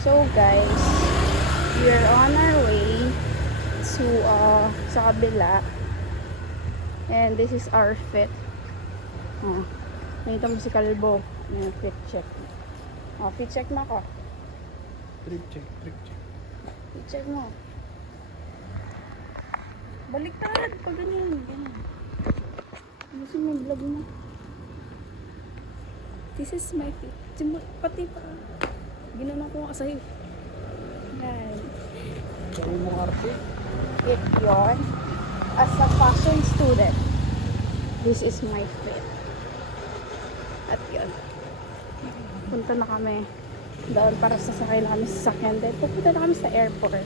So guys, we are on our way to sa kabila. And this is our fit. Nakita mo si Kalbo. Fit check. Fit check mo ako. Trip check. Fit check mo. Baliktad. Pag ganyan. Gusto mo yung vlog mo. This is my fit. Pati pa. Ginawa ko nga sa'yo. Yan. Kaya mo arte. Fit yun. As a fashion student, this is my fit. At yun. Punta na kami doon para sasakay na kami sa sasakyan. Then pupunta na kami sa airport.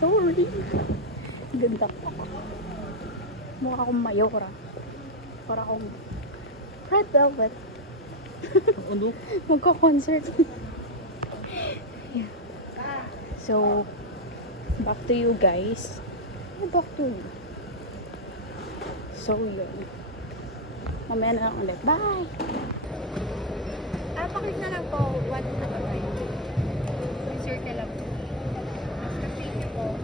Sorry. Ganda ko. Mukha akong mayora. Para akong red velvet. Ano? Magko-concert. Yeah. So, back to you guys. Back to you. So, yun. Mamaya na lang ulit. Bye! Paklik na lang po. 1 na ba tayo? Circle lang po. Thank you po.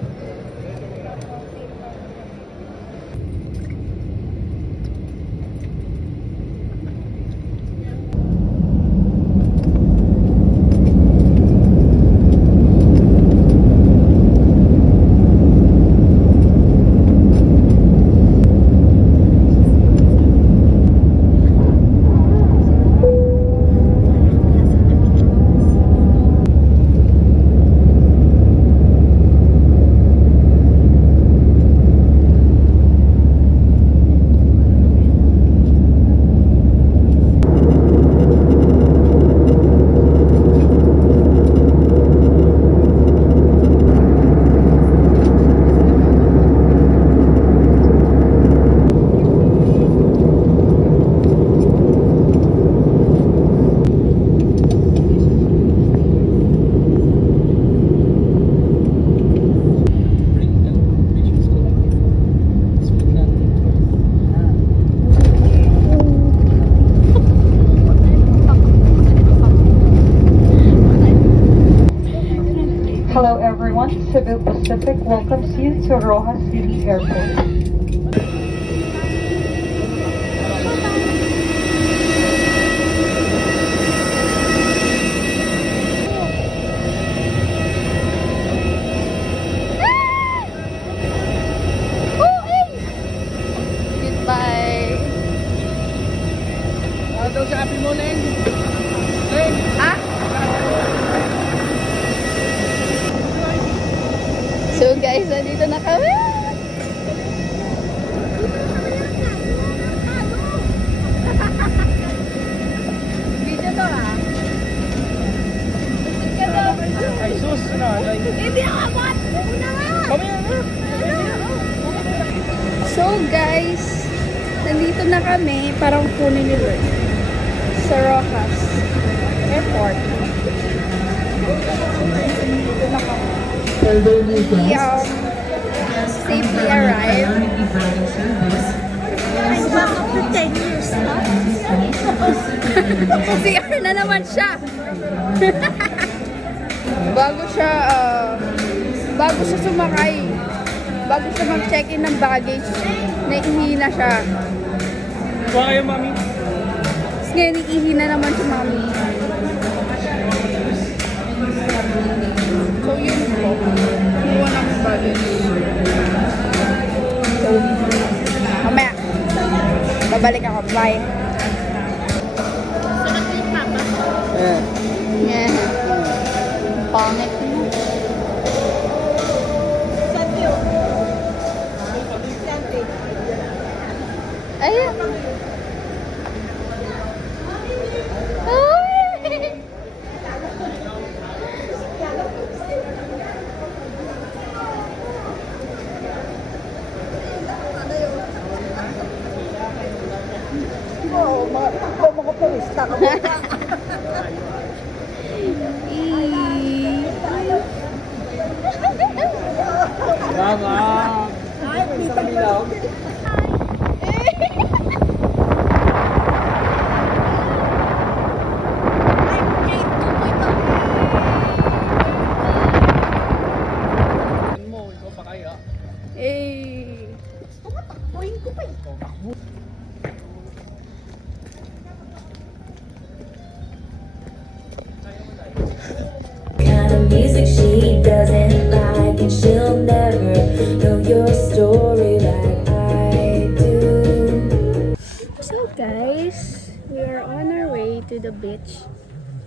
Hello everyone, Cebu Pacific welcomes you to Rojas City Airport. Goodbye! Ano daw sa api mo, Leng? Leng! Ah? So guys, nandito na kami! Video to ah! Ay, sus! Baby, akabot! Una nga! Kami na! So guys, nandito na kami. Parang kunin ni Lord. Sa Rojas Airport. Nandito na kami. Safely arrived. I'm back after 10 years na. CR na naman siya. Bago siya sumakay, bago siya mag-check-in ng baggage, naihina siya. Kuha kayo, mami. Tapos ngayon, iihina naman si mami. So, yun po. Kuha ng baggage. So, mamaya. Babalik ako. Bye. Yeah. Pangit mo. Ayun. Ay! Mga turista ka mo. Eee. Kind of music she doesn't like, and she'll never know your story like I do. So guys, we are on our way to the beach.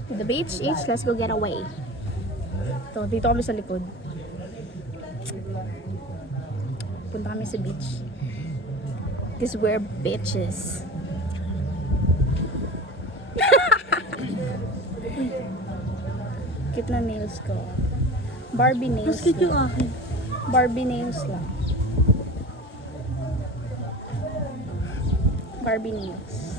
The beach is let's go get away. So, dito kami sa likod. Punta kami sa beach. Because we're bitches. Cute na nails ko. Barbie nails. Mas cute yung akin. Barbie nails lang. Barbie nails.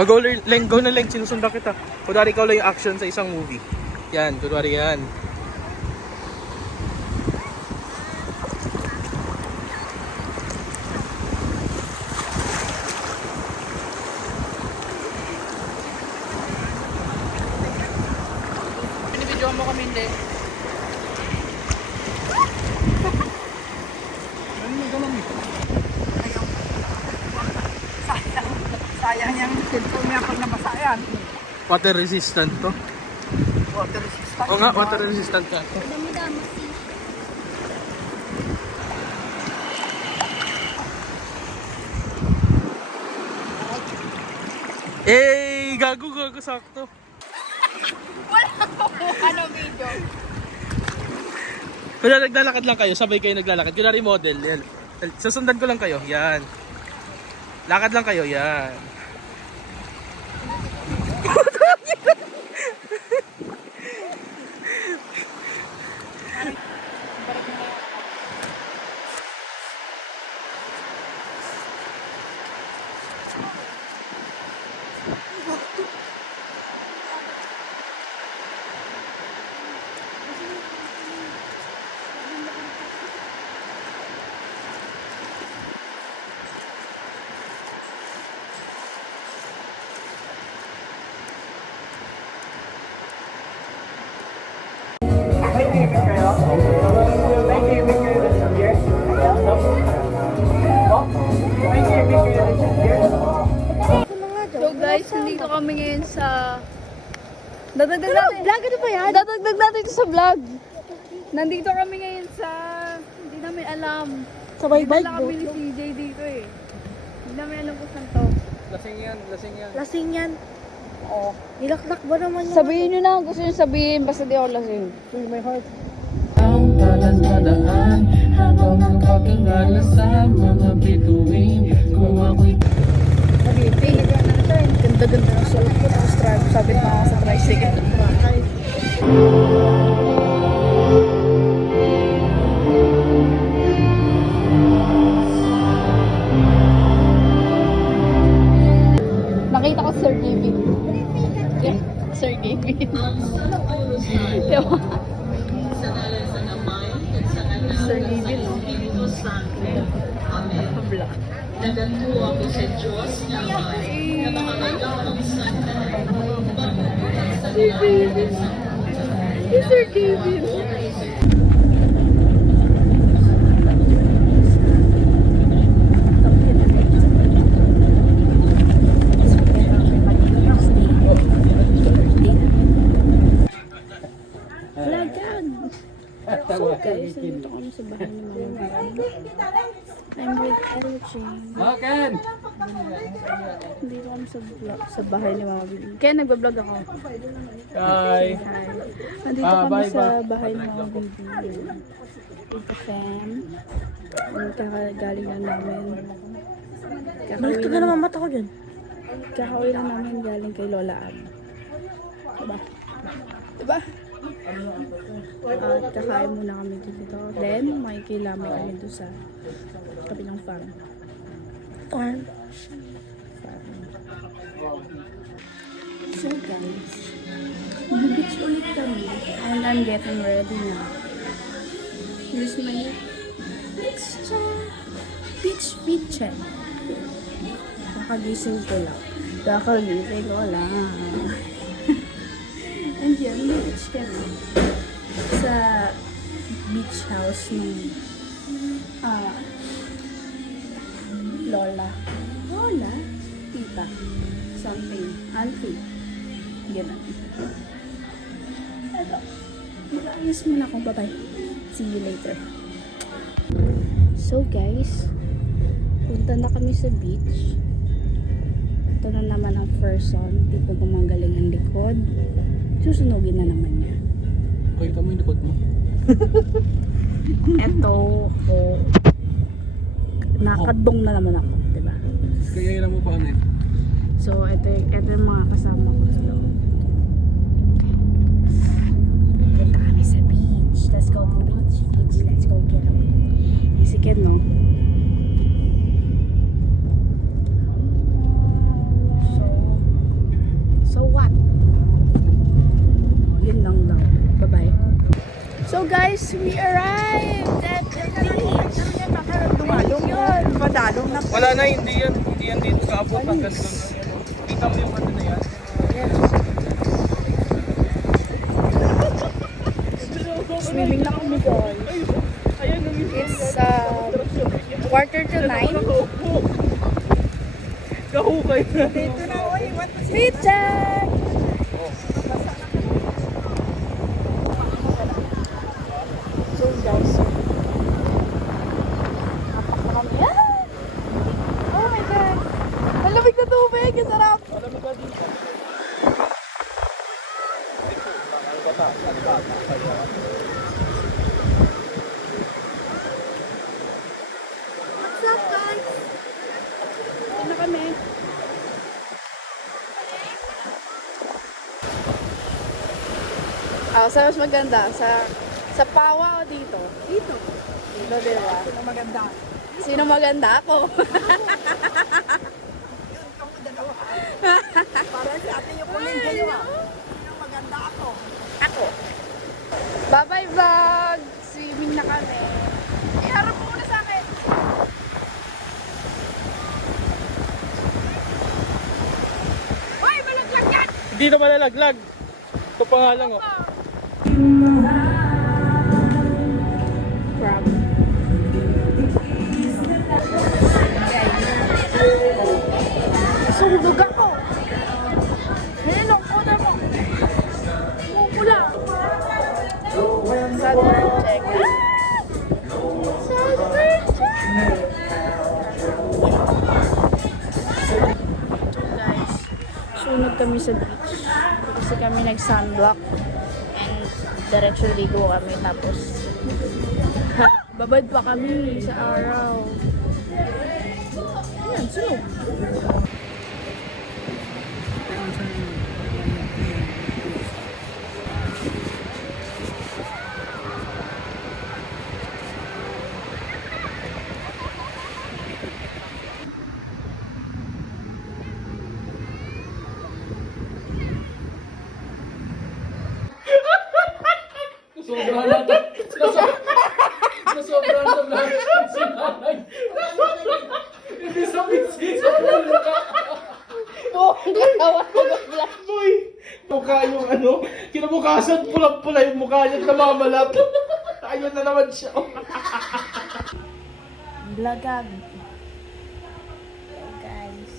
Go na lang, sinusundan kita. Kunwari ikaw lang yung action sa isang movie. Yan, kunwari yan. Binibidyoan mo kami, hindi. Ano mo ganun eh? Sayang yung cellphone niya pag nabasa yan. Water resistant to. Water resistant. Oo nga, water resistant ka. Dami-dami si. Gago sakto. Ano video? Kung naglalakad lang kayo, sabay kayo naglalakad. Kunwari model, yan. Sasundan ko lang kayo, yan. Lakad lang kayo, yan. So guys, nandito kami ngayon sa... Dadagdag natin. Vlog ano ba yan? Dadagdag natin ito sa vlog. Nandito kami ngayon sa... Hindi namin alam. Sa bike kami ni CJ dito eh. Hindi namin alam kung saan to. Lasing yan, lasing yan. Lasing yan. Oo. Nilaknak ba naman yun? Sabihin nyo na ang gusto nyo sabihin. Basta di ako lasing. Feel my heart. Ang talas-tadaan habang nakakilala sa mga bituin. Kung ako'y Pag-ibig. Ganda-ganda ng sulat ko. Tapos sabit na ako sa tricycle. Nakita ko Sir David. Yeah, Sir David. Diba? Sir David, no? Habla. naganto ako sa Diyos na may napakagawang sa Sir David. So guys, nandito kami sa bahay ni Mama. I'm with LJ. Makan! Nandito kami sa bahay ni Mama. Kaya nagbablog ako. Hi! Hi. Nandito kami sa bahay ni Mama Bibi. Ito fan. Kakagaling lang namin. Bakit ka naman mata ko dyan? Kakauwi lang namin galing kay Lola Ab. Diba? Diba? At kakain muna kami dito. Then, makikilamay kami doon sa kabilang farm. Farm. So guys, mag-beach ulit kami. And I'm getting ready now. Here's my beach chair. Beach chair. Kakagising ko lang. And yun, beach kami sa beach house ng lola, tita, something, auntie, gano'n. Eto, mag-ayos muna ako, bye-bye. See you later. So guys, punta na kami sa beach. Ito na naman ang first son. Di pa gumagaling ang likod. Susunugin na naman niya. Okay, tama yung likod mo. Eto, nakadong na naman ako, diba? Kaya yun mo pa ano eh. So, ito yung mga kasama ko sa loob. Punta kami sa beach. Let's go to beach. Let's go get away. Yung si Ken, no? So what? Yun lang daw. Bye-bye. So guys, we arrived at the beach. Dumalong yun. Madalong na. Wala na, hindi yan dito kaabot hanggang doon. Kita mo yung ano na yan. Swimming na kami doon. It's 8:45. Kahukay na. Dito na, oy. What was Beach check! So guys, apak na kami. Oh my god! Ang lamig na tubig! Ang sarap! What's up guys? Ito na kami. Saan mas maganda? Sa Pawa o dito? Dito. Dito, diba? Sino maganda? Sino maganda? Ako. Yun, kamo dalawa. Para si ate yung kuling kayo ah. Sino maganda ako? Ako. Bye-bye vlog! Swimming na kami. Iharap mo muna sa akin. Uy! Malaglag yan! Hindi na malalaglag. Ito pa nga lang oh. Crab. Sunog ako! Hello, kuda mo! Pupula! Sunburn check. Sunburn check! Guys, sunod kami sa beach. Kasi kami nag-sunblock and diretso ligo kami tapos babad pa kami sa araw. Ayan, sunog. Sobrang nata. Sobrang nata. Hindi sa pizza. Boy, mukha yung ano, kinabukasan pulang-pula yung mukha niya namamalap. Ayun na naman siya. Blagag. Guys.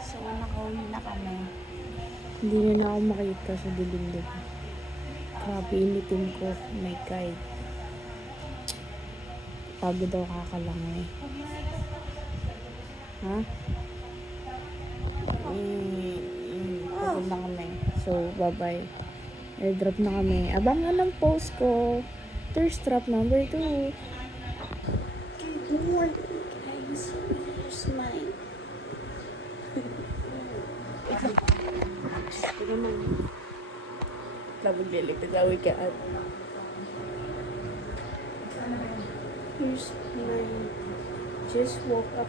So, nakauwi na kami. Hindi nyo na ako makita sa dilim-dilim. Grabe, initim ko. Oh my God. Pagod daw kakalangoy. Ha? Pagod na kami. So, bye-bye. Airdrop na kami. Abangan ng post ko. Thirst trap number 2. Good morning, guys. Here's my... Ito naman. Labag lilipid na wikaan. Here's my... Just woke up.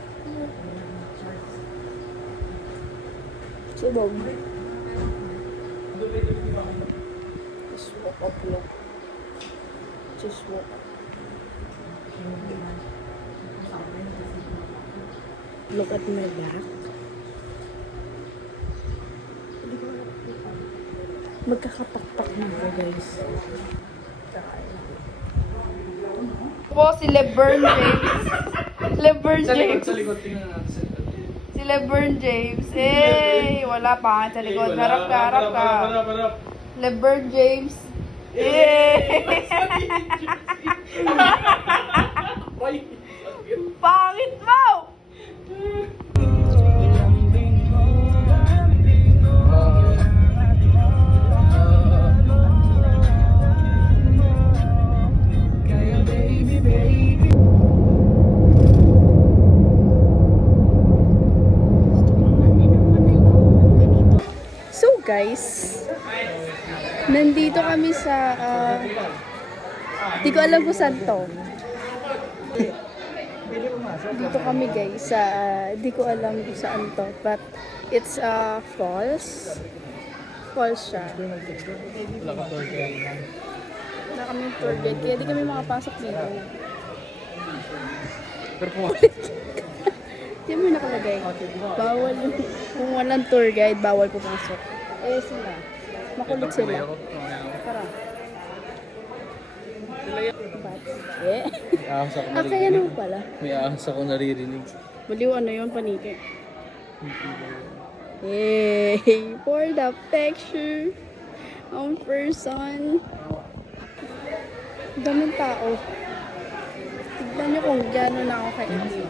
Subog. Just woke up lang. Just woke up. Look at my back. Magkakataktak na ako, guys. Po si LeBron James. LeBron James. Sa likod, tingnan natin. Si LeBron James. Eh, wala pa sa likod. Harap ka, harap ka. Harap. LeBron James. Eh. Pangit mo! So guys, nandito kami sa di ko alam kung saan to. Dito kami guys sa di ko alam kung saan to, but it's falls. Falls siya. Wala kaming tour guide, kaya di kami makapasok dito. Di mo nakalagay. Bawal yung, kung walang tour guide, bawal pumasok. Eh sila. Makulit sila. Tara. Eh. Kaya naman pala. May ahas ako naririnig. Baliw ano yun, paniki. Yay! For the picture on person. Daming tao. Tignan nyo kung gano'n na ako kainin.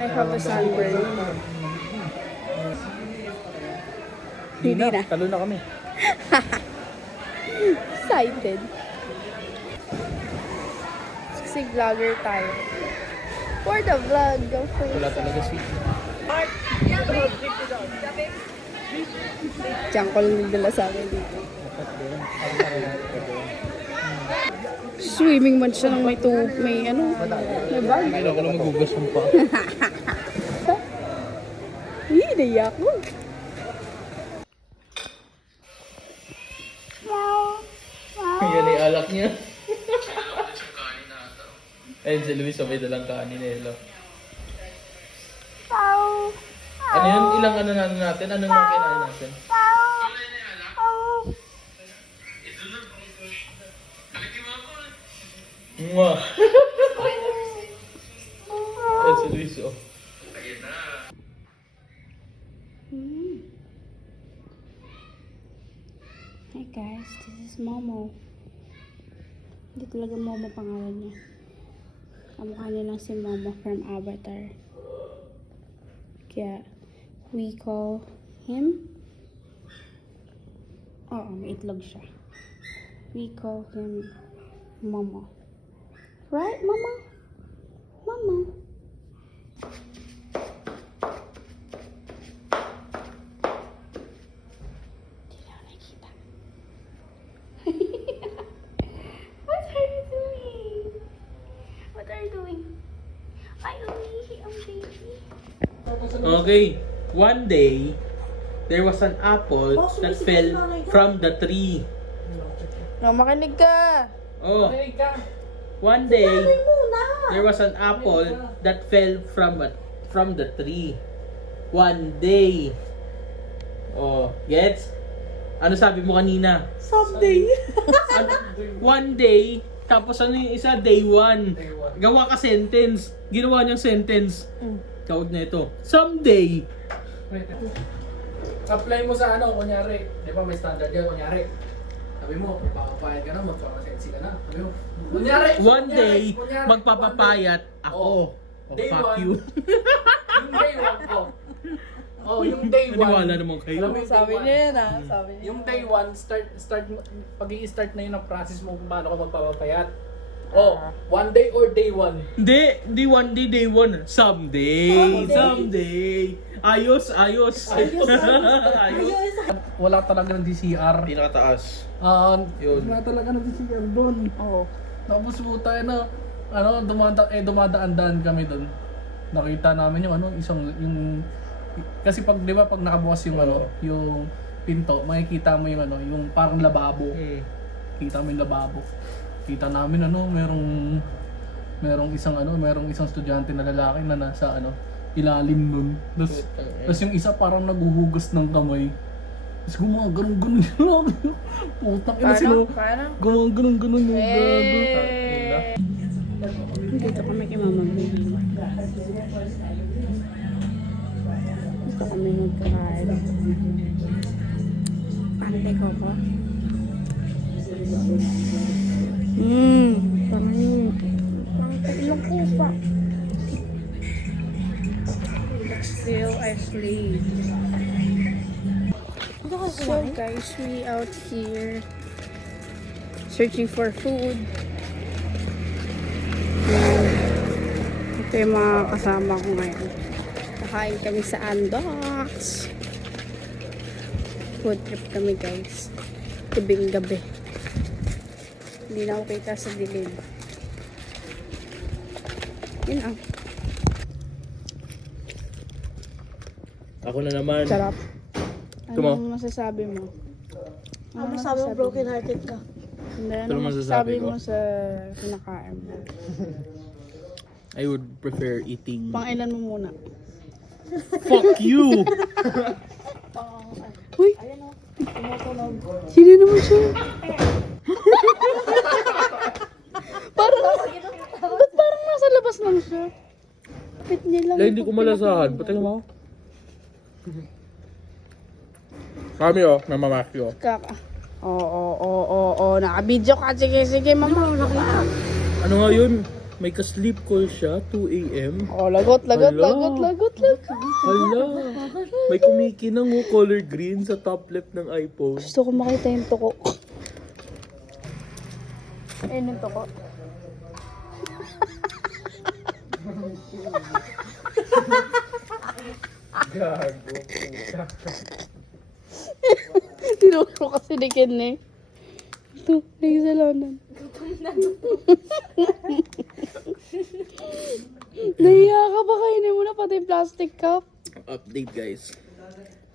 I have a sunburn. Hindi na. Talo na kami. Excited. Kasi vlogger tayo. For the vlog, go first. Wala talaga sweet. Diyan ko lang nagdala sa akin dito. Swimming man siya ng may may bag. Hindi ako lang magugas mo pa. Naiyak mo. Yan ay alak niya. Ayun si Luis, sabay dalang kanin eh. Ano yun? Ilang ano na natin? Anong mga kinain natin? Mwah! Ayun si Luis, oh. Hey guys, this is Momo. Hindi talaga Momo pangalan niya. Kamukha niya lang si Momo from Avatar. Kaya, we call him... Oo, may itlog siya. We call him Momo. Right, Momo? Momo. Hindi na ako nakikita. What are you doing? What are you doing? Ay, umihi ang baby. Okay, one day, there was an apple that fell from the tree. No, makinig ka. Oh, one day, there was an apple that fell from the tree. One day. Oh, gets? Ano sabi mo kanina? Someday. One day, tapos ano yung isa? Day one. Gawa ka sentence. Ginawa niyang sentence. Tawag na ito. Someday. Apply mo sa ano, kunyari, di ba may standard yan, kunyari. Sabi mo, magpapapayat ka na, magpapasensi ka na. Sabi mo, kunyari, One day, kunyari, magpapapayat ako. Oh, Day fuck one. you. Yung day one, yung day one. Naniwala naman kayo. Alam mo yung Sabi day one? niya yan ah. Sabi niya. Yung day one, pag-i-start na yun ang process mo kung paano ka magpapapayat. One day or day one? Hindi one day, day one. Someday. Someday. Ayos. Ayos. Wala talaga ng DCR. Pinakataas. Yun. Wala talaga ng DCR doon. Oo. Tapos po tayo na, dumadaan-daan kami doon. Nakita namin yung kasi pag, di ba, pag nakabukas yung yung pinto, makikita mo yung yung parang lababo. Kita mo yung lababo. Kita namin merong isang estudyante na lalaki na nasa ilalim nun. Tapos yung isa parang naguhugas ng kamay. Tapos gumaganon-ganon lang. Putang ina sila. Paano? Gumaganon-ganon yung gago. Dito kami kay Mama Baby. Dito kami magkakain. Pantay ko ko. Pantay lang ko pa. But still I sleep. So guys, we out here searching for food. Ito yung mga kasama ko ngayon. Kakain kami sa Andox. Food trip kami guys. Gabing gabi. Hindi na ako kita sa dilim. Yun ah. Ako na naman. Sarap. Tumaw. Ano masasabi mo? Ano sabi mo, broken hearted ka? Hindi, Ano ano masasabi masasabi ko? mo sa kinakain mo? I would prefer eating. Pangilan mo muna. Fuck you! Uy! Sino naman siya? Ba't parang nasa labas lang siya? Kapit niya lang. Dahil hindi ko malasahan. Patay mo ako. Kami oh, mamamaki oh. Kaka. Oo. Naka-video ka. Sige, mama. Ano nga yun? May ka-sleep call siya, 2 a.m. Oh, lagot. Hala. May kumikinang oh, color green sa top left ng iPhone. Gusto ko makita yung toko. Ayun yung toko. Gago. Tinuro kasi ni Ken eh. Ito, nagisalanan. Nahiya ka ba? Kainin mo na pati yung plastic cup. Update guys.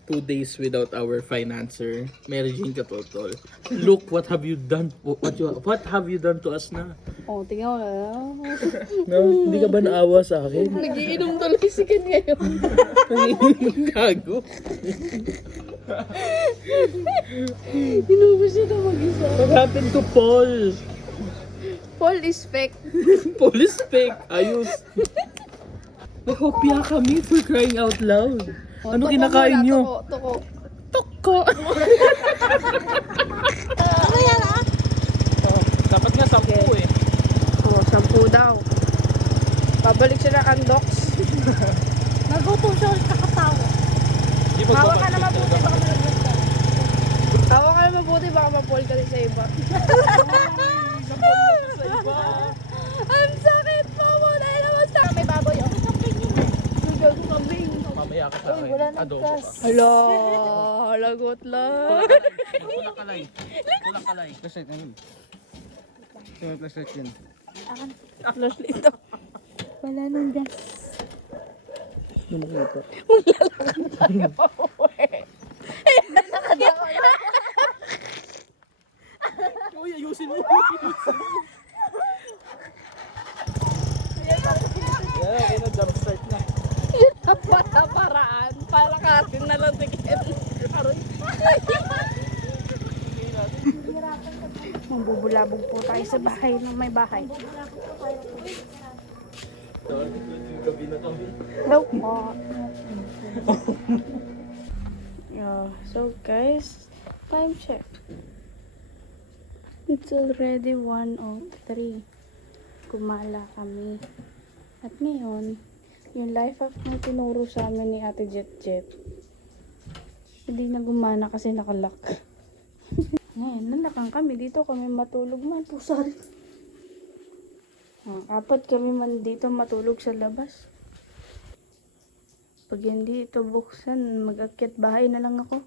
2 days without our financer. Mary Jane Katotol. Look, what have you done? What have you done to us na? Oh, tingnan mo na. No, hindi ka ba naawa sa akin? Nagiinom tuloy si Ken ngayon. Gago. Inubos siya na mag-isa. What happened to Paul? Paul is fake. Police fake. Ayos. Nahopya kami for crying out loud. Ano kinakain nyo? Toko. Toko. Dapat nga 10 eh. Oh, 10 daw. Pabalik siya ng Andox. Nagutom siya ulit nakatawa. Hawa ka na mabuti, baka malagot ka. Hawa ka na mabuti, baka mapol ka rin sa iba. Ang sakit po mo na naman sa may baboy. Oh. Sugal ko kambing. Mamaya ka sa akin. Adobo ka. Hala, lagot lang. Kulang kalay. Kulang kalay. Flashlight to. Wala nang gas. Lumakita. Uy, ayusin mo. Okay na, jump start na. Dapat na paraan. Para katin na lang tigil. Aroy. Mambubulabog po tayo sa bahay ng may bahay. Gabi na kami. Daw po. So guys, time check. It's already 1:03. Gumala kami. At ngayon, yung life hack na tinuro sa amin ni Ate Jet, hindi na gumana kasi nakalock. Ngayon, nalakan kami. Dito kami matulog man. Pusari. 4 kami man dito matulog sa labas. Pag hindi ito buksan, mag-akyat bahay na lang ako.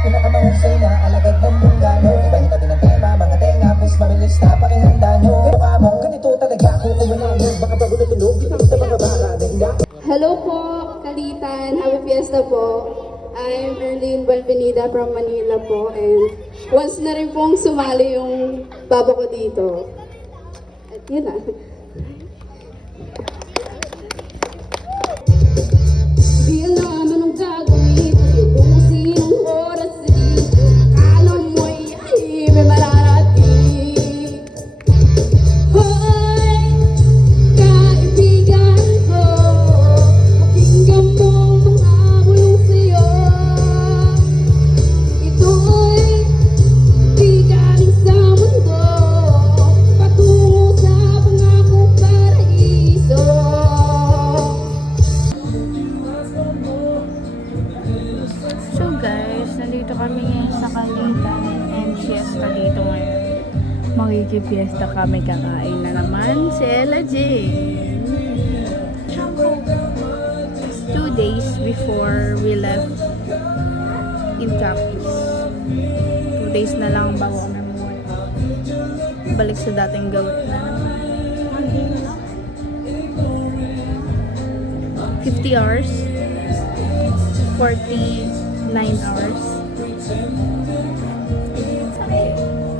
Pinakamahusay na alagad ng mundano. Ibahin natin ang tema, mga tenga, please mabilis na pakihanda nyo. Pero kamo, ganito talaga ako kumalano. Baka bago natulog, ito sa mga baka na hiya. Hello po, Kalitan. Happy Fiesta po. I'm Erlene Buenvenida from Manila po. And once na rin pong sumali yung baba ko dito. At yun na. Kalitan and fiesta dito ngayon. Makikipiesta kami, kakain na naman si Ella Jane. 2 days before we left in Capiz. 2 days na lang bago kami balik sa dating gawin na naman. 50 hours. 49 hours.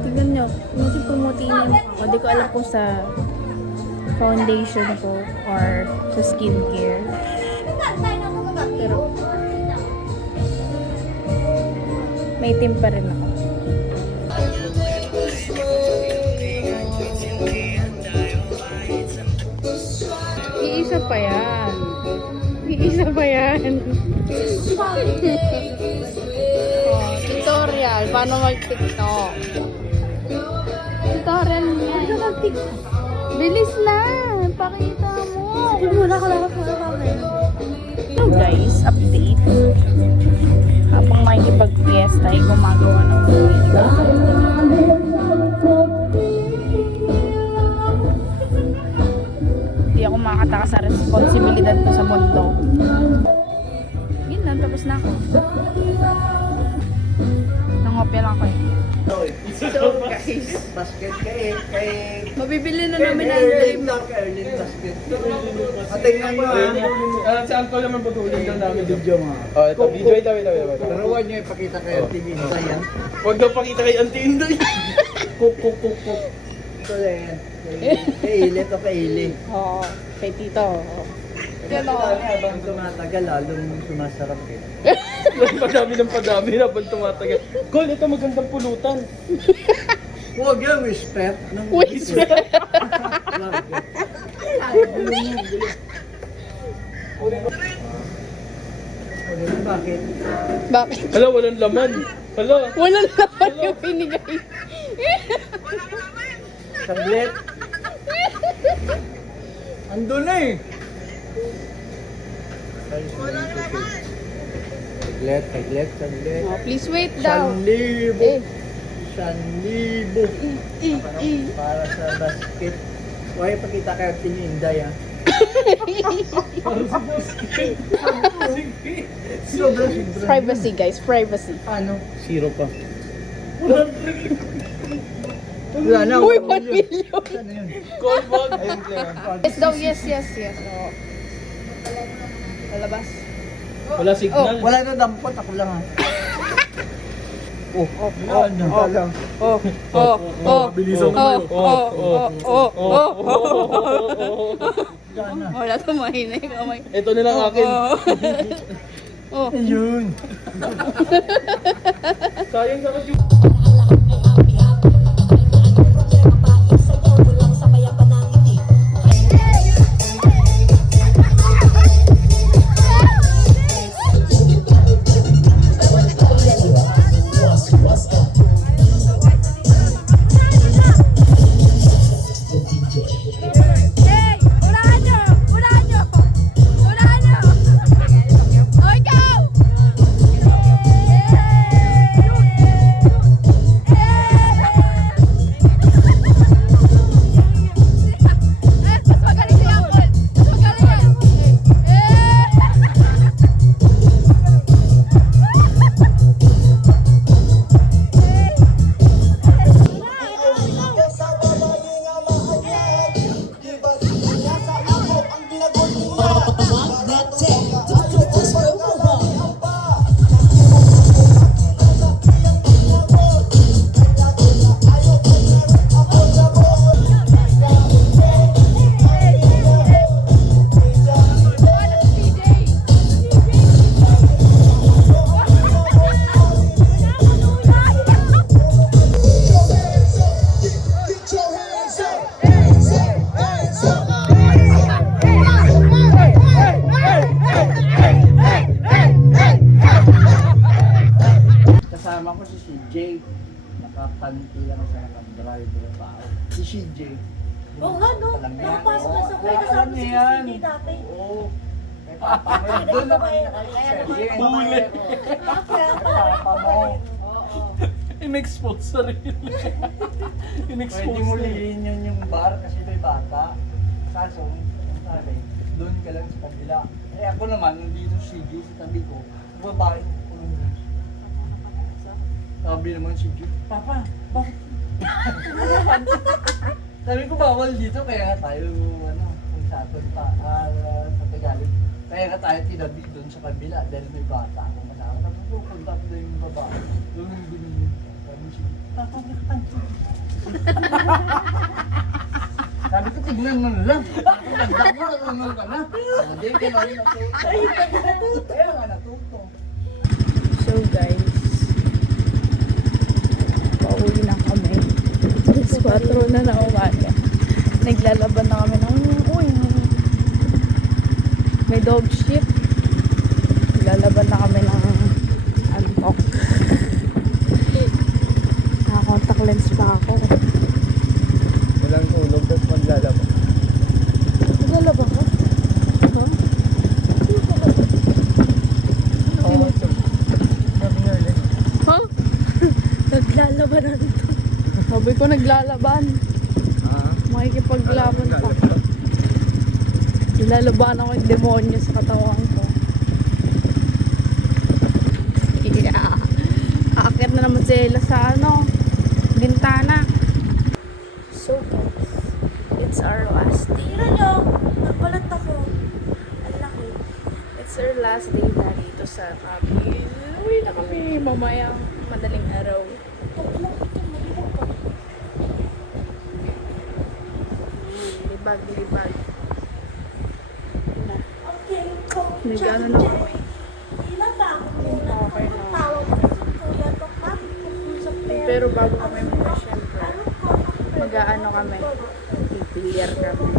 Tignan nyo, medyo pumuti na yung ako. Hindi ko alam kung sa foundation ko or sa skincare. Pero may itim pa rin ako. Iisa pa yan. Iisa pa yan. Oh, tutorial. Paano mag-tiktok? Tutorial niya. Bilis na. Pakita mo. Muna ka lang po kami. So guys, update. Habang makikipag-fiesta ay gumagawa ng hindi ako makakataka sa responsibilidad ko sa mundo. Yun lang, tapos na ako. Nangopya lang ako eh. So guys, Basket kay mabibili na namin ang dream. basket. Tingnan mo Si Uncle naman patuloy lang namin. video mo. Oh, ito, video ito. Pero huwag niyo ipakita kayo TV yan. Huwag daw pakita kay Auntie Inday. Kuk. Ito yan. Kay Ili to kay Ili. Oo, kay Tito. Habang tumatagal, lalong sumasarap eh. Padami habang tumatagal. Col, ito magandang pulutan. Huwag yan, whisper. Anong Whisper. Bakit? Bakit? Hala, walang laman. Hala. Walang laman yung binigay. Saglit. Andun na eh. Saglit. Oh, please wait daw. 1,000. Eh. 1,000. Para sa basket. Huwag ipakita kayo tininday ah. Privacy guys, privacy. Ano? Zero pa. Wala na. Uy, 1 million. Ano yun? Col, wag. Yes daw, yes. Oo. Lalabas. Wala signal. Wala na dampot. Ako lang ah. Ano? Bilisan mo. Wala tumahin na yung kamay. Ito na lang akin. Yun. Sayang sa yung... Kasama ko si CJ. Nakapanti lang siya nakadriver pa. Si CJ. Oo nga, no? Nakapasok na sa play kasama si CJ dati. Oo. Doon na kami Kaya naman. Huli. Kaya pala. Papa mo. in-expose sarili. In-expose Pwede mo lihin yun yung bar kasi may bata. Kaso, ang sabi, doon ka lang sa kabila. Eh ako naman, nandito si Ju sa tabi ko, babae ko lang. Sabi naman si Ju, Papa, bakit? Sabi ko bawal dito, kaya nga tayo, kung sa atin pa, sa Tagalog. Kaya nga tayo tinabi doon sa kabila dahil may bata ako masama. Tapos pupunta ko yung babae. Doon yung binigyan. Sabi si Ju, Papa, bakit? Sabi ko, tignan mo na lang. Ganda mo, nalunong ka na. Hindi, kaya rin natuto. Kaya nga natuto. So guys, pauwi na kami. Alas 4 na umaga. Naglalaban na kami ng may dog shit. Naglalaban na kami ng antok. Naka-contact lens pa ako. Walang tulog, tapos maglalaba. Naglalaba ka? Huh? Oo, sabi niya ulit. Huh? Naglalaban na dito. Sabi ko naglalaban. Makikipaglaban pa. Ilalaban ako yung demonyo sa katawan ko. Yeah. Aakit na naman sila sa bintana. So guys, it's our last day. Tira nyo, nagbalat ako. Ang laki. It's our last day na dito sa Capiz. Uwi na kami mamayang madaling araw. Libag. Okay, go. Nag-ano na ako eh. Ilan ba ako muna? Okay na. Tawag ko sa kuya to, bakit kung sa pera? Pero bago kami muna, syempre, mag-ano kami. I-clear kami.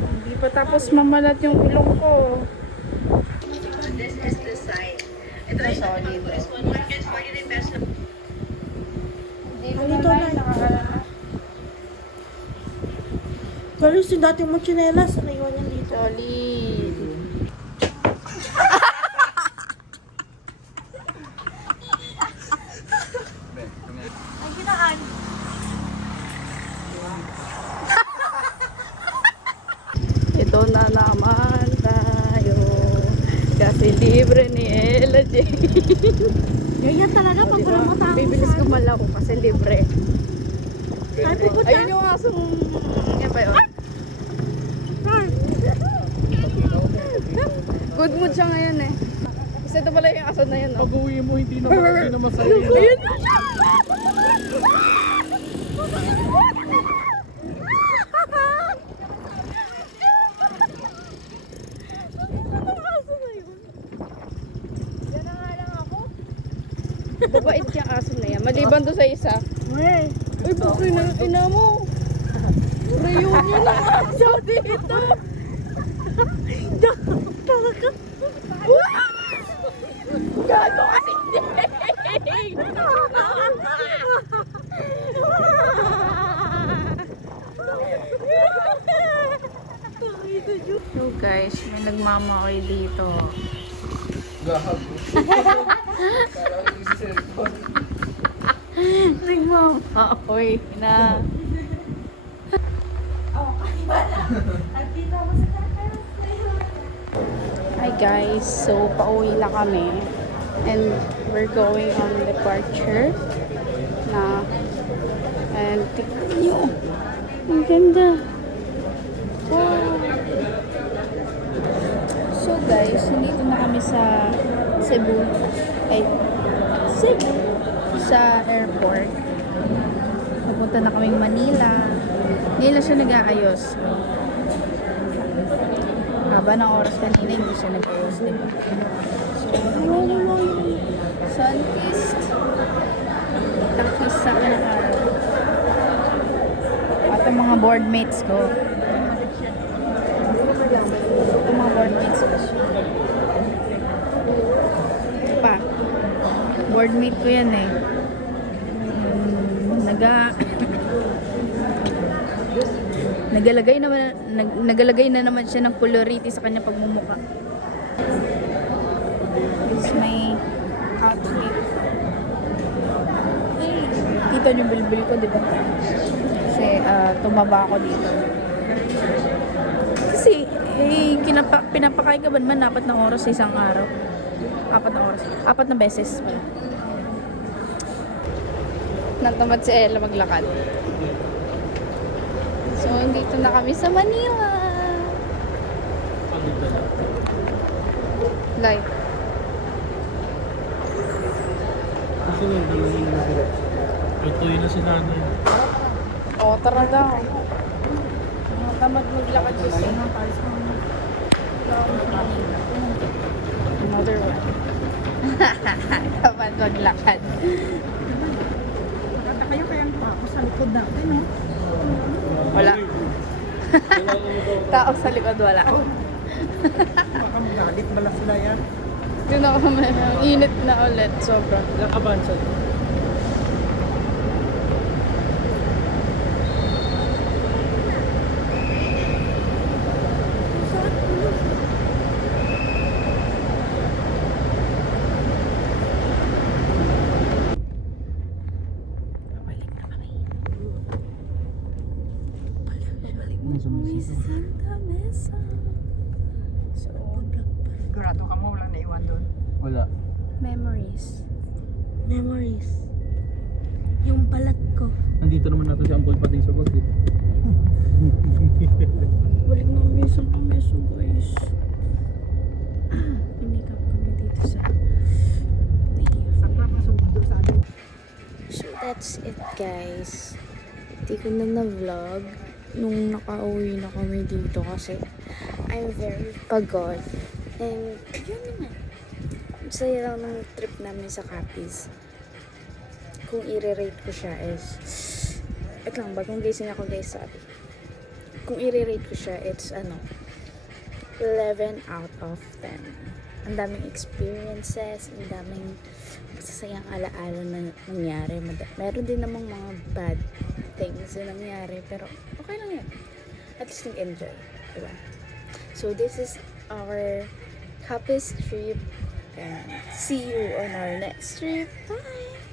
Hindi pa tapos mamalat yung ilong ko. This is the side. Ito Ay, is sorry. this one. It's 49 pesos. Dito na. Galos yung dating mong tsinelas, naiwan yan dito. Solid. Ay, ginaan. Ito na naman tayo. Kasi libre ni Ella Jane. Ganyan talaga pag walang matapos. Bibilis gumalaw ko kasi libre. Ay, pupunta. Ayun yung asong... Yan ba yun? Good mood siya ngayon eh. Kasi ito pala yung aso na yun. Pag uwi mo, hindi na masaya. Ayun na siya! Babait yung aso na yan. Maliban to sa isa. Uy, bukoy na yung ina mo. Reunion na aso dito. Talaga. Gago kasi hindi. So guys, may nagmamaoy dito. Nagmamaoy na. Hi guys, so pauwi lang kami and we're going on departure na, and tignan nyo, ang ganda. Wow. So guys, nandito na kami sa Cebu, sa airport. Pupunta na kaming Manila. Hindi na siya nag-aayos. Haba ng oras kanina, hindi siya nag-ayos, diba? So, wala mo yung sun-kissed. Nag-kiss sa akin ng araw. At ang mga boardmates ko. Ang mga boardmates ko siya. Ito pa. Boardmate ko yan eh. Nagalagay na naman siya ng coloriti sa kanya pagmumukha. This is my outfit. Nakita niyo yung bilbil ko, di ba? Kasi tumaba ako dito. Kasi, pinapakain ka ba naman 4 na oras sa isang araw? 4 na oras. 4 na beses. Natamad si Ella maglakad. So, dito na kami sa Manila. Live. Kasi hindi na sila. Tutuloy na si nanay. Oo, tara daw. Tamad maglakad kasi. Another one. Tamad maglakad. Nakata kayo kaya ako sa likod natin, no? Wala. Tao sa likod, wala. Baka magalit bala sila yan. Doon ako naman. Ang init na ulit. Sobra. Nakabansa. Santa Mesa. So, Sigurado ka mo, wala naiwan doon. Wala. memories. Memories. Yung balat ko. Nandito naman natin si Uncle pati sa bag. Balik na kami sa Santa Mesa, guys. Pinikap kami dito sa So, that's it, guys. Hindi ko na na-vlog nung nakauwi na kami dito kasi I'm very pagod. And, yun naman. Saya lang ng trip namin sa Capiz. Kung i-rate ko siya is... Wait lang, bagong gising ako, guys, sorry. Kung i-rate ko siya, it's 11 out of 10. Ang daming experiences, ang daming masasayang alaala na nangyari. Meron din namang mga bad things na nangyari, pero okay lang yan. At least nag-enjoy, diba? So this is our Capiz trip, and see you on our next trip. Bye!